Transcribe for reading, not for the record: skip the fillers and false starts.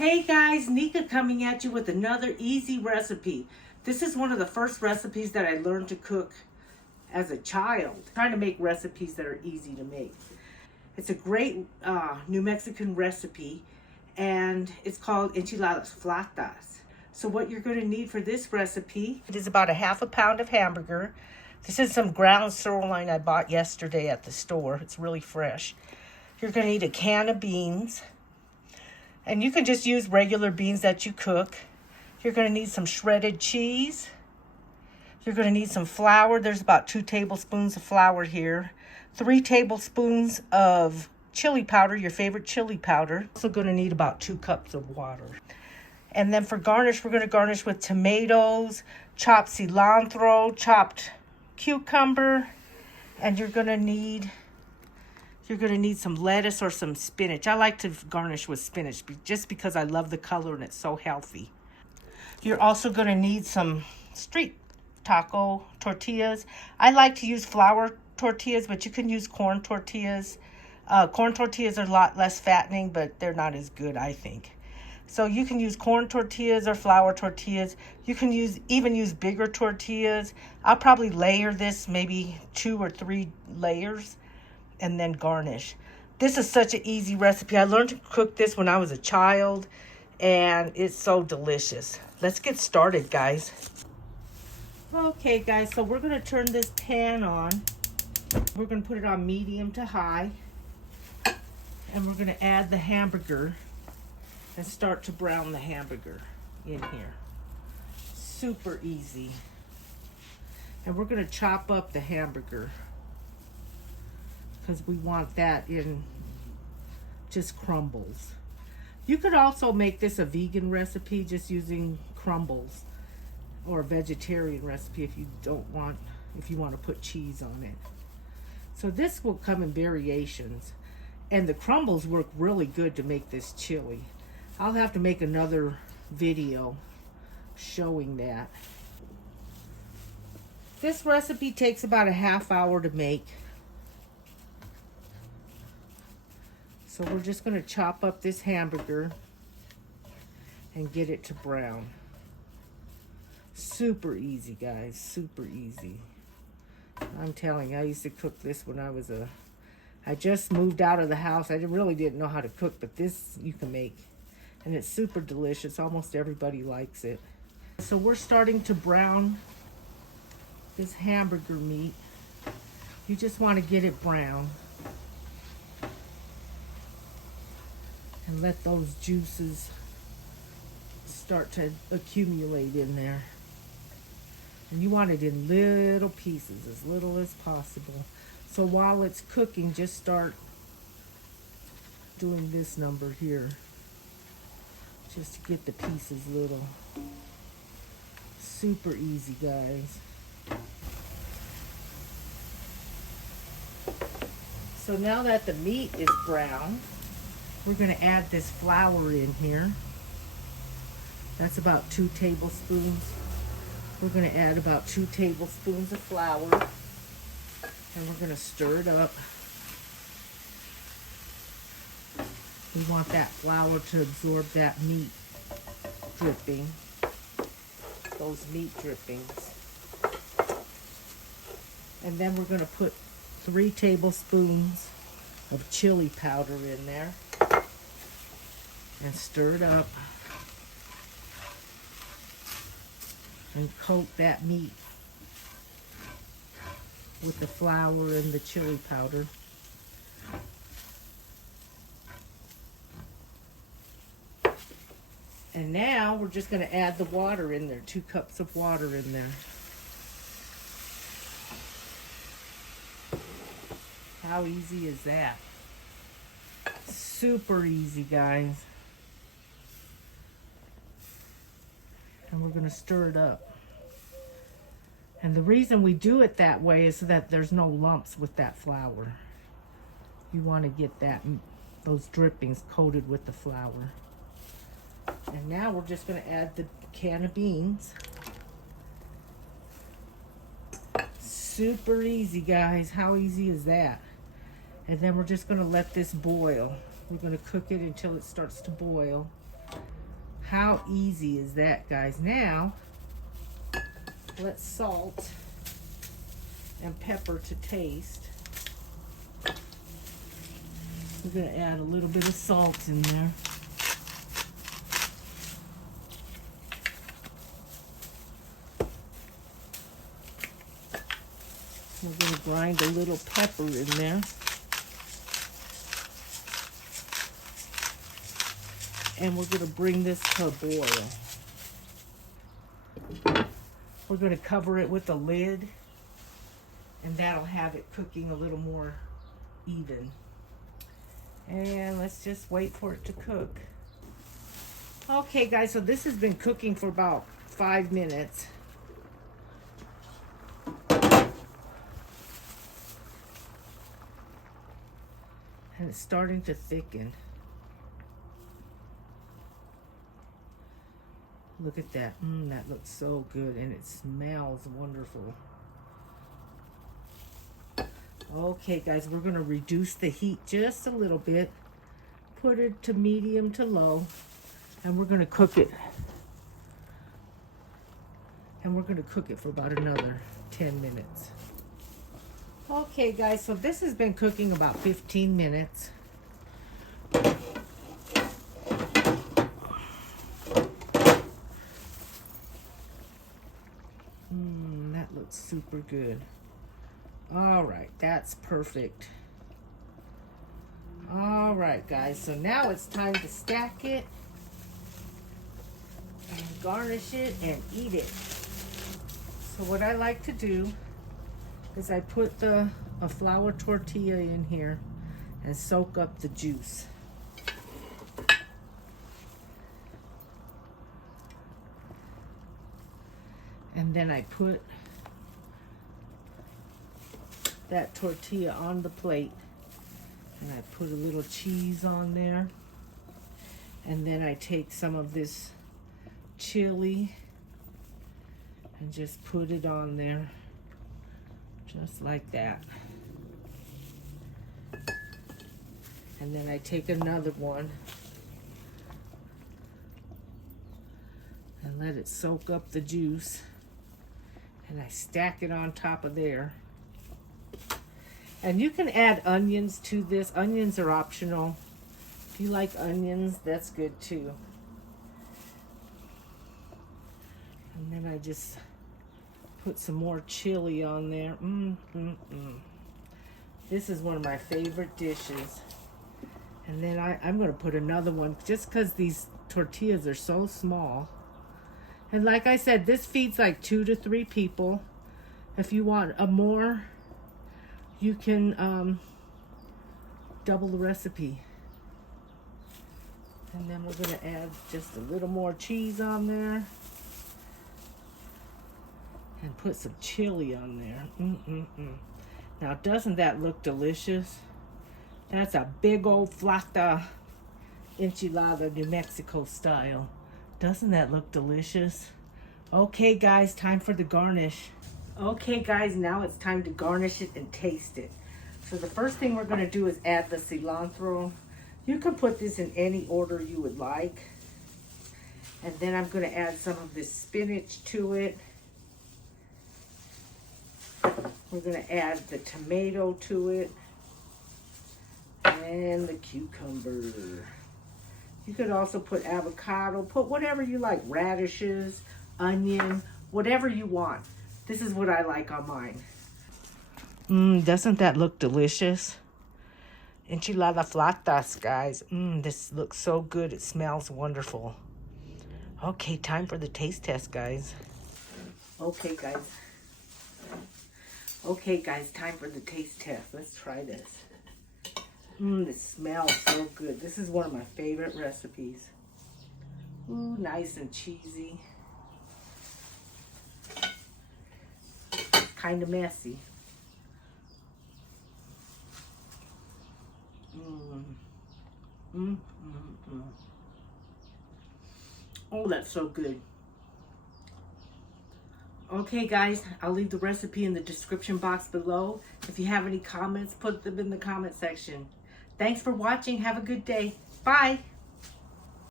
Hey guys, Nika coming at you with another easy recipe. This is one of the first recipes that I learned to cook as a child. Trying to make recipes that are easy to make. It's a great New Mexican recipe and it's called Enchiladas, Flattas. So what you're going to need for this recipe is about a half a pound of hamburger. This is some ground sirloin I bought yesterday at the store. It's really fresh. You're going to need a can of beans. And you can just use regular beans that you cook. You're going to need some shredded cheese. You're going to need some flour. There's about 2 tablespoons of flour here. 3 tablespoons of chili powder, your favorite chili powder. Also going to need about 2 cups of water. And then for garnish, we're going to garnish with tomatoes, chopped cilantro, chopped cucumber, and you're going to need some lettuce or some spinach. I like to garnish with spinach just because I love the color and it's so healthy. You're also going to need some street taco tortillas. I like to use flour tortillas, but you can use corn tortillas. Corn tortillas are a lot less fattening, but they're not as good, I think. So you can use corn tortillas or flour tortillas. You can even use bigger tortillas. I'll probably layer this, maybe 2 or 3 layers, and then garnish. This is such an easy recipe. I learned to cook this when I was a child, and it's so delicious. Let's get started, guys. Okay, guys, so we're going to turn this pan on. We're going to put it on medium to high, and we're going to add the hamburger and start to brown the hamburger in here. Super easy. And we're going to chop up the hamburger because we want that in just crumbles. You could also make this a vegan recipe just using crumbles, or a vegetarian recipe if you want to put cheese on it. So this will come in variations, and the crumbles work really good to make this chili. I'll have to make another video showing that. This recipe takes about a half hour to make. So we're just going to chop up this hamburger and get it to brown. Super easy, guys. Super easy. I'm telling you, I used to cook this when I just moved out of the house. I really didn't know how to cook, but this you can make. And it's super delicious. Almost everybody likes it. So we're starting to brown this hamburger meat. You just want to get it brown. And let those juices start to accumulate in there. And you want it in little pieces, as little as possible. So while it's cooking, just start doing this number here. Just to get the pieces little. Super easy, guys. So now that the meat is brown, we're going to add this flour in here. That's about 2 tablespoons. We're going to add about 2 tablespoons of flour. And we're going to stir it up. We want that flour to absorb that meat dripping. Those meat drippings. And then we're going to put 3 tablespoons of chili powder in there. And stir it up. And coat that meat with the flour and the chili powder. And now we're just going to add the water in there, 2 cups of water in there. How easy is that? Super easy, guys. And we're going to stir it up. And the reason we do it that way is so that there's no lumps with that flour. You want to get those drippings coated with the flour. And now we're just going to add the can of beans. Super easy, guys. How easy is that? And then we're just going to let this boil. We're going to cook it until it starts to boil. How easy is that, guys? Now, let's salt and pepper to taste. We're gonna add a little bit of salt in there. We're gonna grind a little pepper in there. And we're gonna bring this to a boil. We're gonna cover it with a lid, and that'll have it cooking a little more even. And let's just wait for it to cook. Okay guys, so this has been cooking for about 5 minutes. And it's starting to thicken. Look at that. That looks so good, and it smells wonderful. Okay guys, we're gonna reduce the heat just a little bit. Put it to medium to low, and we're gonna cook it. And we're gonna cook it for about another 10 minutes. Okay guys, so this has been cooking about 15 minutes. That looks super good. All right, that's perfect. All right guys, so now it's time to stack it and garnish it and eat it. So what I like to do is I put a flour tortilla in here and soak up the juice. And then I put that tortilla on the plate, and I put a little cheese on there, and then I take some of this chili and just put it on there, just like that. And then I take another one and let it soak up the juice, and I stack it on top of there. And you can add onions to this. Onions are optional. If you like onions, that's good too. And then I just put some more chili on there. This is one of my favorite dishes. And then I'm going to put another one just because these tortillas are so small. And like I said, this feeds like 2 to 3 people. If you want a more, you can double the recipe. And then we're going to add just a little more cheese on there. And put some chili on there. Now, doesn't that look delicious? That's a big old Flatta Enchilada, New Mexico style. Doesn't that look delicious? Okay, guys, time for the garnish. Okay, guys, now it's time to garnish it and taste it. So the first thing we're going to do is add the cilantro. You can put this in any order you would like. And then I'm going to add some of this spinach to it. We're going to add the tomato to it. And the cucumber. You could also put avocado, put whatever you like, radishes, onion, whatever you want. This is what I like on mine. Doesn't that look delicious? Enchilada Flattas, guys. This looks so good. It smells wonderful. Okay, time for the taste test, guys. Okay, guys. Okay, guys, time for the taste test. Let's try this. This smells so good. This is one of my favorite recipes. Ooh, nice and cheesy. Kind of messy. Oh, that's so good. Okay, guys, I'll leave the recipe in the description box below. If you have any comments, put them in the comment section. Thanks for watching. Have a good day. Bye.